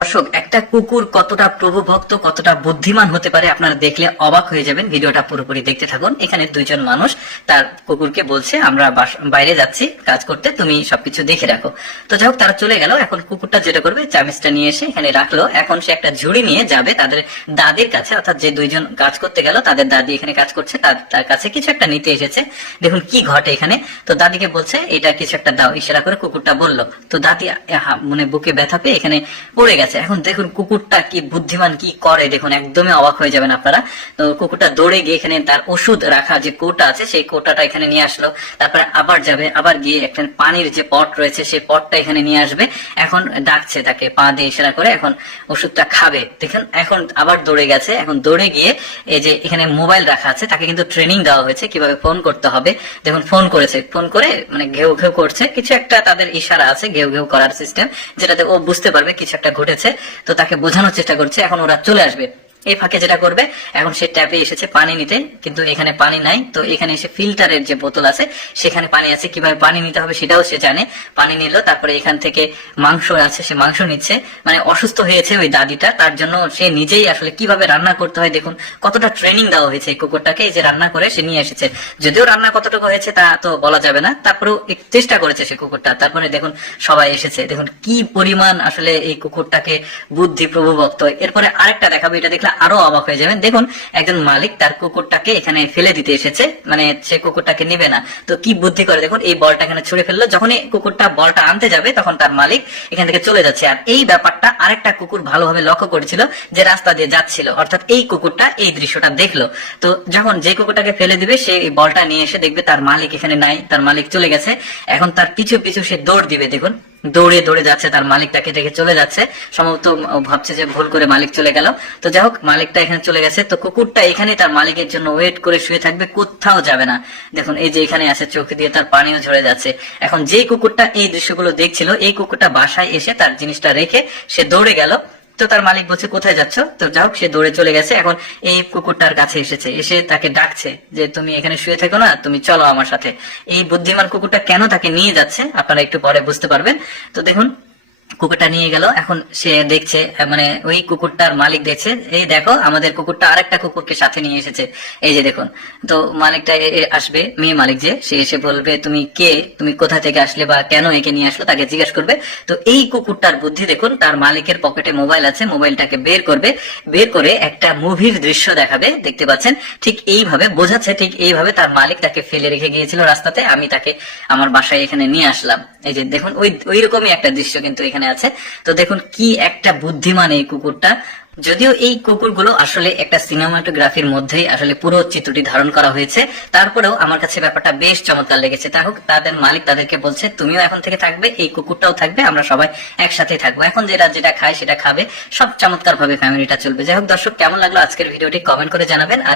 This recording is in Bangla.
দর্শক, একটা কুকুর কতটা প্রভুভক্ত, কতটা বুদ্ধিমান হতে পারে আপনারা দেখলে অবাক হয়ে যাবেন। ভিডিওটা পুরোপুরি দেখতে থাকুন। এখানে দুইজন মানুষ, তার কুকুরকে বলছে, আমরা বাইরে যাচ্ছি, কাজ করতে, তুমি সবকিছু দেখে রাখো। তো যাই হোক, তারা চলে গেল। এখন কুকুরটা যেটা করবে, চামিচটা নিয়ে এসে এখানে রাখল। এখন সে একটা ঝুড়ি নিয়ে যাবে তাদের দাদির কাছে, অর্থাৎ যে দুইজন কাজ করতে গেল, তাদের দাদি এখানে কাজ করছে, তার কাছে কিছু একটা নিতে এসেছে। দেখুন কি ঘটে এখানে। তো দাদিকে বলছে, এটা কিছু একটা দাও। ইশারা করে কুকুরটা বলল। তো দাদি মানে বুকে ব্যথা পেয়ে এখানে পড়ে গেছে। এখন দেখুন কুকুরটা কি বুদ্ধিমান, কি করে, দেখুন, একদমই অবাক হয়ে যাবেন আপনারা। তো কুকুরটা দৌড়ে গিয়ে এখানে তার ওষুধ রাখা যে কোটা আছে, সেই কোটাটা এখানে নিয়ে আসলো। তারপরে আবার যাবে, আবার গিয়ে একটা পানির যে পট রয়েছে, সেই পটটা এখানে নিয়ে আসবে। এখন ডাকছে তাকে, পা দিয়ে ইশারা করে, এখন ওষুধটা খাবে। দেখুন, এখন আবার দৌড়ে গেছে। এখন দৌড়ে গিয়ে এই যে এখানে মোবাইল রাখা আছে, তাকে কিন্তু ট্রেনিং দেওয়া হয়েছে কীভাবে ফোন করতে হবে। দেখুন, ফোন করেছে, ফোন করে মানে ঘেউ ঘেউ করছে। কিছু একটা তাদের ইশারা আছে, ঘেউ ঘেউ করার সিস্টেম যেটাতে ও বুঝতে পারবে কিছু একটা ঘটেছে তো তাকে বোঝানোর চেষ্টা করছে এখন ওরা চলে আসবে। এই ফাঁকে যেটা করবে, এখন সে ট্যাপে এসেছে পানি নিতে, কিন্তু এখানে পানি নাই। তো এখানে এসে ফিল্টারের যে বোতল আছে, সেখানে পানি আছে, কীভাবে পানি নিতে হবে সেটাও সে জানে। পানি নিল, তারপরে এখান থেকে মাংস আছে, সে মাংস নিচ্ছে। মানে অসুস্থ হয়েছে ওই দাদিটা, তার জন্য সে নিজেই আসলে কীভাবে রান্না করতে হয় দেখুন, কতটা ট্রেনিং দেওয়া হয়েছে এই কুকুরটাকে, এই যে রান্না করে সে নিয়ে এসেছে। যদিও রান্না কতটুকু হয়েছে তা তো বলা যাবে না, তারপরেও চেষ্টা করেছে সে কুকুরটা। তারপরে দেখুন, সবাই এসেছে। দেখুন, কি পরিমাণ আসলে এই কুকুরটাকে বুদ্ধি প্রভুভক্ত এরপরে আরেকটা দেখাবো, এটা দেখলে আরও অবাক হয়ে যাবেন। দেখুন, একজন মালিক তার কুকুরটাকে এখানে ফেলে দিতে এসেছে মানে সে কুকুরটাকে নিবে না। তো কি বুদ্ধি করে দেখুন, এই বলটা এখানে ছুড়ে ফেলল। যখনই কুকুরটা বলটা আনতে যাবে, তখন তার মালিক এখান থেকে চলে যাচ্ছে। আর এই ব্যাপারটা আরেকটা কুকুর ভালোভাবে লক্ষ্য করেছিল যে রাস্তা দিয়ে যাচ্ছিল। অর্থাৎ এই কুকুরটা এই দৃশ্যটা দেখল। তো যখন যে কুকুরটাকে ফেলে দিবে, সে এই বলটা নিয়ে এসে দেখবে তার মালিক এখানে নাই, তার মালিক চলে গেছে। এখন তার পিছু পিছু সে দৌড় দিবে, দেখুন। দৌড়ে দৌড়ে যাচ্ছে, তার মালিক তাকে দেখে চলে যাচ্ছে। সম্ভবত ভাবছে যে ভুল করে মালিক চলে গেল। তো যাই হোক, মালিকটা এখানে চলে গেছে। তো কুকুরটা এখানে তার মালিকের জন্য ওয়েট করে শুয়ে থাকবে, কোথাও যাবে না। দেখুন, এই যে এখানে আছে, চোখ দিয়ে তার পানিও ঝরে যাচ্ছে। এখন যে কুকুরটা এই দৃশ্যগুলো দেখছিল, এই কুকুরটা বাসায় এসে তার জিনিসটা রেখে সে দৌড়ে গেল। তো তার মালিক বলছে, কোথায় যাচ্ছ? তো যাও সে দৌড়ে চলে গেছে। এখন এই কুকুরটার কাছে এসেছে। এসে তাকে ডাকছে যে, তুমি এখানে শুয়ে থেকো না, তুমি চলো আমার সাথে। এই বুদ্ধিমান কুকুরটা কেন তাকে নিয়ে যাচ্ছে? আপনারা একটু পরে বুঝতে পারবেন। তো দেখুন কুকুরটা নিয়ে গেল। এখন সে দেখছে মানে ওই কুকুরটার মালিক দেখছে, এই দেখো, আমাদের কুকুরটা আরেকটা কুকুরকে সাথে নিয়ে এসেছে। এই যে দেখুন। তো মালিকটা আসবে, মেয়ে মালিক যে, সে এসে বলবে, তুমি কে? তুমি কোথা থেকে আসলে বা কেন একে নিয়ে আসলো? তাকে জিজ্ঞেস করবে। তো এই কুকুরটার বুদ্ধি দেখুন, তার মালিকের পকেটে মোবাইল আছে, মোবাইলটাকে বের করবে। বের করে একটা মুভির দৃশ্য দেখাবে, দেখতে পাচ্ছেন? ঠিক এইভাবে, বোঝাচ্ছে ঠিক এইভাবে তার মালিক তাকে ফেলে রেখে গিয়েছিল রাস্তাতে। আমি তাকে আমার বাসায় এখানে নিয়ে আসলাম। এই যে দেখুন, ওই ওই রকমই একটা দৃশ্য কিন্তু এখানে আছে। তো দেখুন কি একটা বুদ্ধিমান এই কুকুরটা। যদিও এই কুকুরগুলো আসলে একটা সিনেমাটোগ্রাফির মধ্যেই আসলে পুরো চিত্রটি ধারণ করা হয়েছে। তারপরেও আমার কাছে ব্যাপারটা বেশ চমৎকার লেগেছে। তা হোক, তাদের মালিক তাদেরকে বলছে, তুমিও এখন থেকে থাকবে, এই কুকুরটাও থাকবে, আমরা সবাই একসাথে থাকব। এখন যেটা যেটা খায় সেটা খাবে। সব চমৎকার ভাবে ফ্যামিলিটা চলবে। যাই হোক, দর্শক, কেমন লাগল আজকের ভিডিওটি? কমেন্ট করে জানাবেন। আর